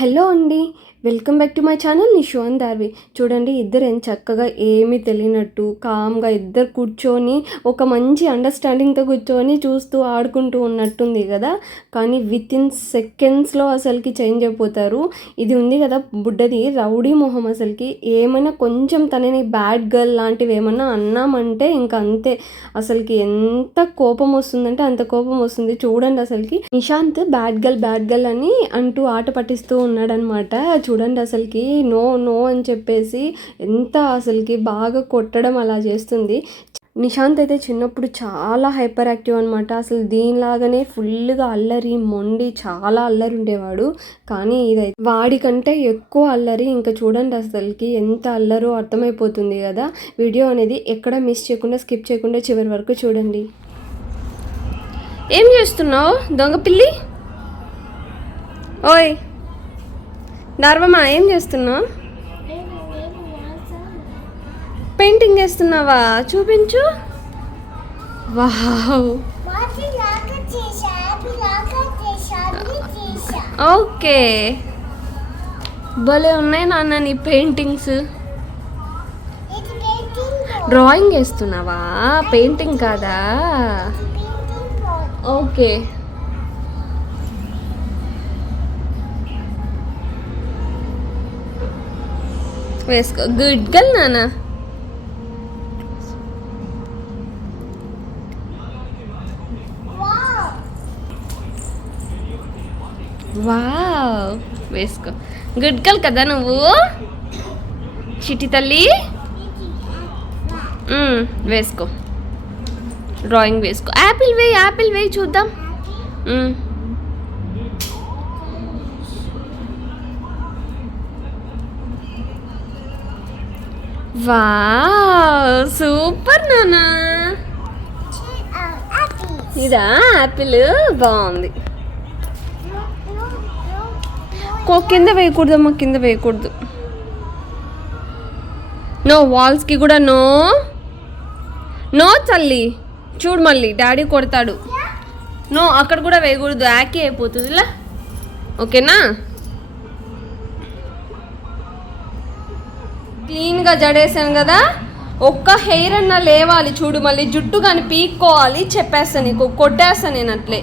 Hello అండి, welcome back to my channel Nishu and Darvi. చూడండి, ఇద్దరు ఎంత చక్కగా ఏమీ తెలియనట్టు కామ్గా ఇద్దరు కూర్చొని ఒక మంచి అండర్స్టాండింగ్తో కూర్చొని చూస్తూ ఆడుకుంటూ ఉన్నట్టుంది కదా. కానీ విత్ ఇన్ సెకండ్స్లో అసలుకి చేంజ్ అయిపోతారు. ఇది ఉంది కదా బుడ్డది రౌడీ మొహం, అసలుకి ఏమైనా కొంచెం తనని బ్యాడ్ గర్ల్ లాంటివి ఏమన్నా అన్నామంటే ఇంకా అంతే. అసలుకి ఎంత కోపం వస్తుందంటే అంత కోపం వస్తుంది. చూడండి, అసలుకి నిశాంత్ బ్యాడ్ గర్ల్ అని అంటూ ఆట పట్టిస్తూ ఉన్నాడనమాట. చూడండి, అసలుకి నో నో అని చెప్పేసి ఎంత అసలుకి బాగా కొట్టడం అలా చేస్తుంది. నిశాంత్ అయితే చిన్నప్పుడు చాలా హైపర్ యాక్టివ్ అనమాట. అసలు దీనిలాగానే ఫుల్గా అల్లరి మొండి చాలా అల్లరి ఉండేవాడు. కానీ ఇదైతే వాడికంటే ఎక్కువ అల్లరి. ఇంకా చూడండి, అసలుకి ఎంత అల్లరో అర్థమైపోతుంది కదా. వీడియో అనేది ఎక్కడ మిస్ చేయకుండా స్కిప్ చేయకుండా చివరి వరకు చూడండి. ఏం చేస్తున్నావు దొంగ పిల్లి? ఓయ్ నార్వమ్మా, ఏం చేస్తున్నావు? పెయింటింగ్ వేస్తున్నావా? చూపించు. వావ్, ఓకే, భలే ఉన్నాయి నాన్న నీ పెయింటింగ్స్. డ్రాయింగ్ వేస్తున్నావా? పెయింటింగ్ కాదా? ఓకే, వేసుకో. గుడ్ గర్ల్ నాన్న. వావ్, వేసుకో. గుడ్ గర్ల్ కదా నువ్వు, చిట్టి తల్లి. వేసుకో, డ్రాయింగ్ వేసుకో. యాపిల్ వేయి చూద్దాం. వావ్, సూపర్ నానా. ఇదా యాపిల్? బాగుంది. కింద వేయకూడదమ్మా, కింద వేయకూడదు. నో, వాల్స్కి కూడా నో నో తల్లి. చూడు, మళ్ళీ డాడీ కొడతాడు. నో, అక్కడ కూడా వేయకూడదు, యాకీ అయిపోతుంది ఇలా. ఓకేనా? క్లీన్గా జడేసాను కదా, ఒక్క హెయిర్ అన్నా లేవాలి. చూడు, మళ్ళీ జుట్టు కానీ పీక్కోవాలి. చెప్పేస్తాను నీకు, కొట్టేస్తాను నేను అట్లే.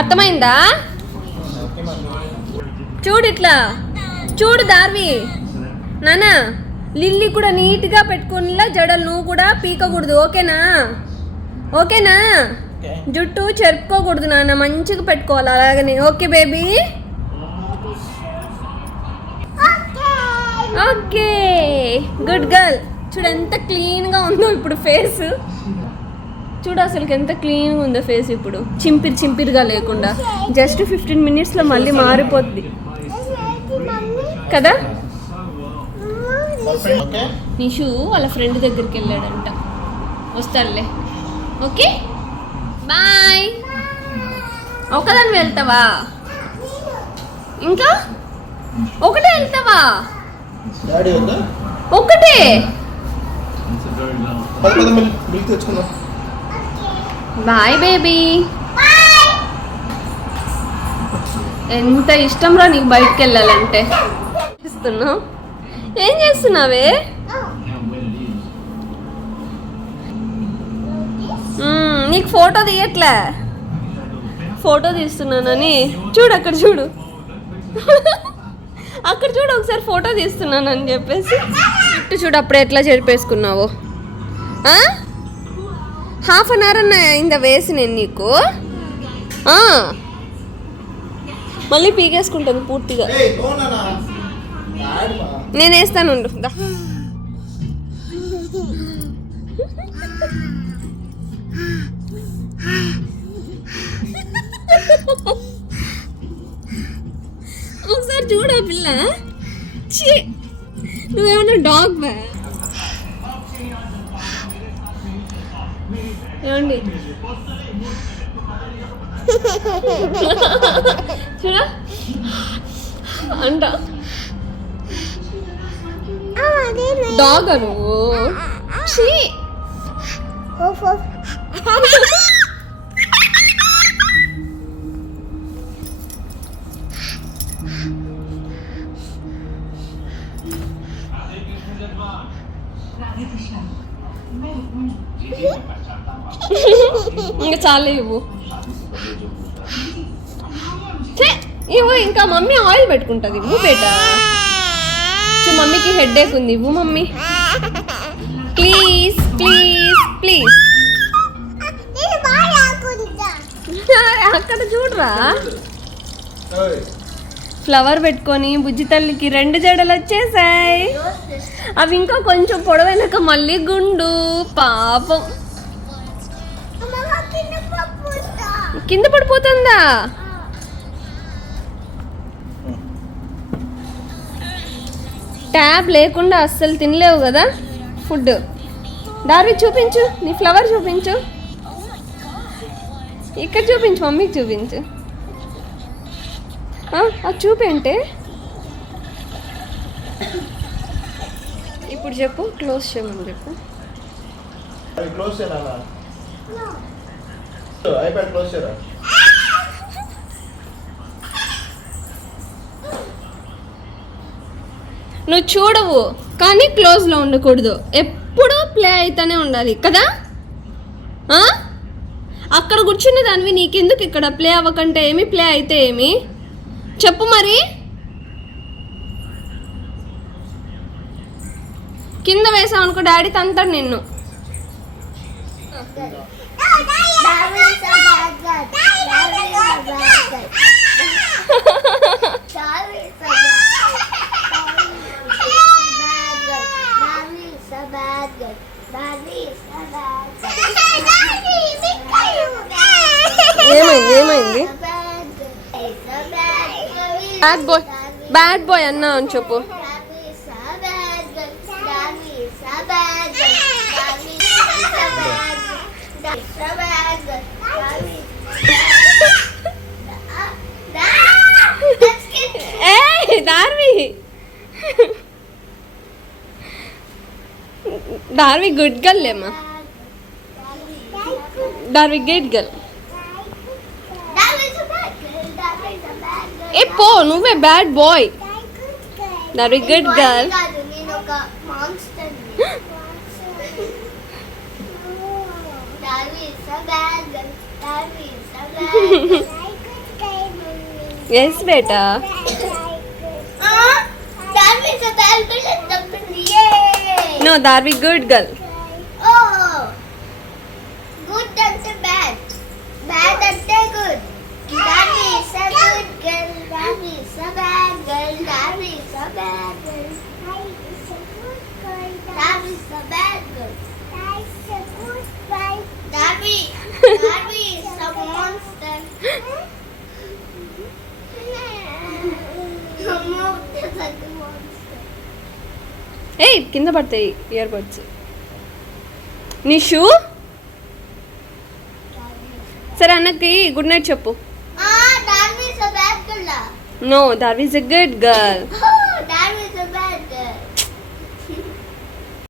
అర్థమైందా? చూడు ఇట్లా చూడు దార్వి. నానా, లిల్లీ కూడా నీట్గా పెట్టుకునిలా జడలు. నువ్వు కూడా పీకకూడదు. ఓకేనా? ఓకేనా? జుట్టు చెరుపుకోకూడదు నాన్న, మంచిగా పెట్టుకోవాలి అలాగనే. Okay baby? Okay, good girl. చూడు ఎంత క్లీన్గా ఉందో ఇప్పుడు ఫేస్. చూడు అసలుకి ఎంత క్లీన్గా ఉందో ఫేస్ ఇప్పుడు, చింపిరిగా లేకుండా. జస్ట్ 15 minutesలో మళ్ళీ మారిపోద్ది కదా. నిషు వాళ్ళ ఫ్రెండ్ దగ్గరికి వెళ్ళాడంట, వస్తాడులే. Okay, bye. ఒకదాన్ని వెళ్తావా? ఇంకా ఒకటే వెళ్తావా? ఒకటే. Bye baby. ఎంత ఇష్టంరా నీకు బయటకు వెళ్ళాలంటే. ఇస్తున్నావు? ఏం చేస్తున్నావే? నీకు ఫోటో తీయట్లే, ఫోటో తీస్తున్నానని. చూడు అక్కడ చూడు, అక్కడ చూడు ఒకసారి ఫోటో తీస్తున్నానని చెప్పేసి. ఇటు చూడు అప్పుడు ఎట్లా చెరిపేసుకున్నావు. 1/2 hour అన్న అయిందా వేసి నేను నీకు. మళ్ళీ పీకేసుకుంటాను పూర్తిగా. నేను వేస్తాను. ఒకసారి చూడా పిల్ల. నువ్వేమన్నా డాగ్ బా? ఏమండి చూడా అంట. డాగ్ నువ్వు. ఇంకా చాలు ఇవ్వు. ఇవ్వు, ఇంకా మమ్మీ ఆయిల్ పెట్టుకుంటుంది. ఇవ్వు బేటా. మమ్మీకి హెడేక్ ఉంది. ఇవ్వు మమ్మీ ప్లీజ్ ప్లీజ్ ప్లీజ్. అక్కడ చూడరా, ఫ్లవర్ పెట్టుకొని బుజ్జి తల్లికి 2 జడలు వచ్చేసాయి. అవి ఇంకా కొంచెం పొడవైనాక మళ్ళీ గుండు. పాపం కింద పడిపోతుందా? ట్యాబ్ లేకుండా అస్సలు తినలేవు కదా ఫుడ్. డార్వి చూపించు, నీ ఫ్లవర్ చూపించు. ఇక్కడ చూపించు, మమ్మీకి చూపించు. అది చూపేంటే ఇప్పుడు చెప్పు. క్లోజ్ చేయమని చెప్పు. నువ్వు చూడవు కానీ క్లోజ్లో ఉండకూడదు. ఎప్పుడూ ప్లే అయితేనే ఉండాలి కదా. అక్కడ కూర్చున్న దానివి నీకెందుకు ఇక్కడ ప్లే అవ్వకంటే ఏమి, ప్లే అయితే ఏమి చెప్పు మరి. కింద వేసావు అనుకో డాడీ తంతాడు నిన్ను. ఏమైంది ఏమైంది? బ్యాడ్ బాయ్ అన్నా అని చెప్పు. డార్వి గుడ్ గర్ల్ లేమ్మా. డార్వి గుడ్ గర్ల్. ఏ పో, నువ్వే bad boy. డార్వి good girl. Yes beta. No, Darvi good girl. Oh, good ante bad, bad ante good. Darvi is a good girl. Darvi is a bad girl. Darvi is a bad girl. Darvi is a bad girl. Darvi is a good boy. Darvi is a monster. ఏ కింద పడతాయి ear buds. Nishu సరే అన్నకి good night చెప్పు. Darvi is a bad girl. No, Darvi is a good girl.